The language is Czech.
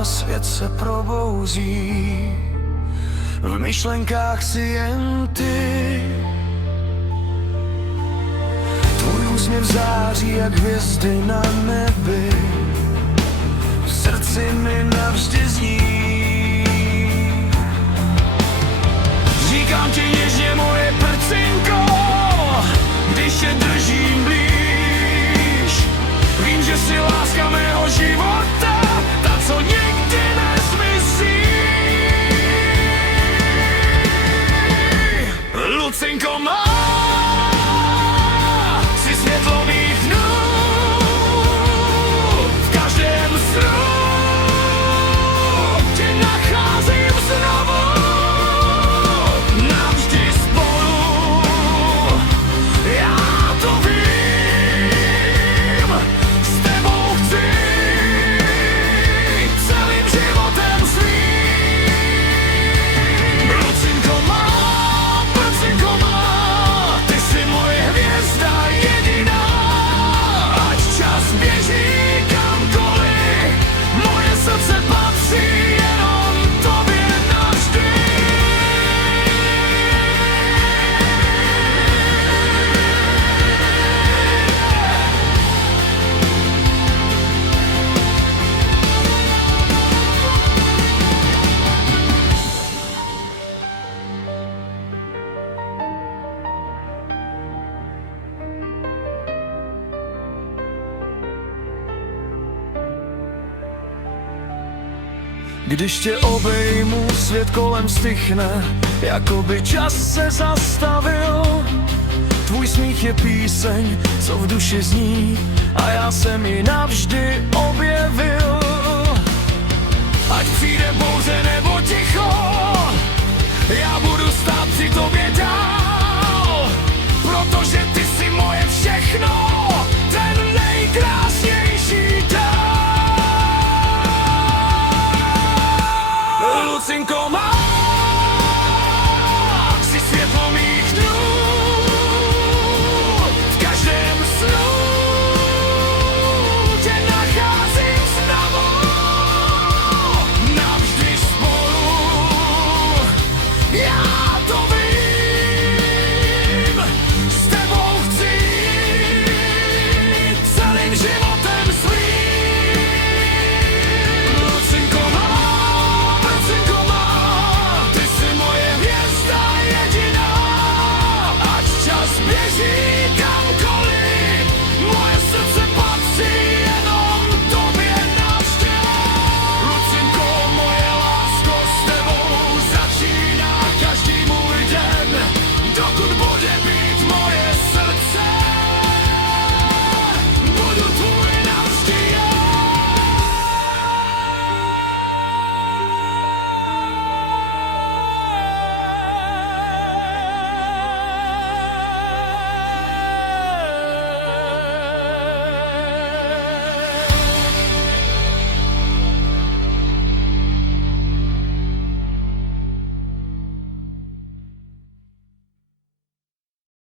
a svět se probouzí. V myšlenkách si jen ty. Tvůj úsměv září jak hvězdy na nebi. V srdci mi navždy zní. Říkám ti něžně moje prcinko, když je držím blíž. Vím, že jsi láska mého života, ta, co nikdy nezmizí. Lucinko má, jsi světlo mých dnů. V každém snu tě nacházím znovu. Navždy spolu, já to vím. S tebou chci celým životem svým. Lucinko má, ty jsi moje hvězda jediná. Ať čas běží kamkoliv, moje srdce patří jenom tobě navždy. Když tě obejmu, svět kolem stichne, jako by čas se zastavil. Tvůj smích je píseň, co v duši zní, a já jsem ji navždy objevil. Ať přijde bouře nebo ticho, já budu stát při tobě dál, protože ty jsi moje všechno, ten nejkrásnější dál. Lucinko má,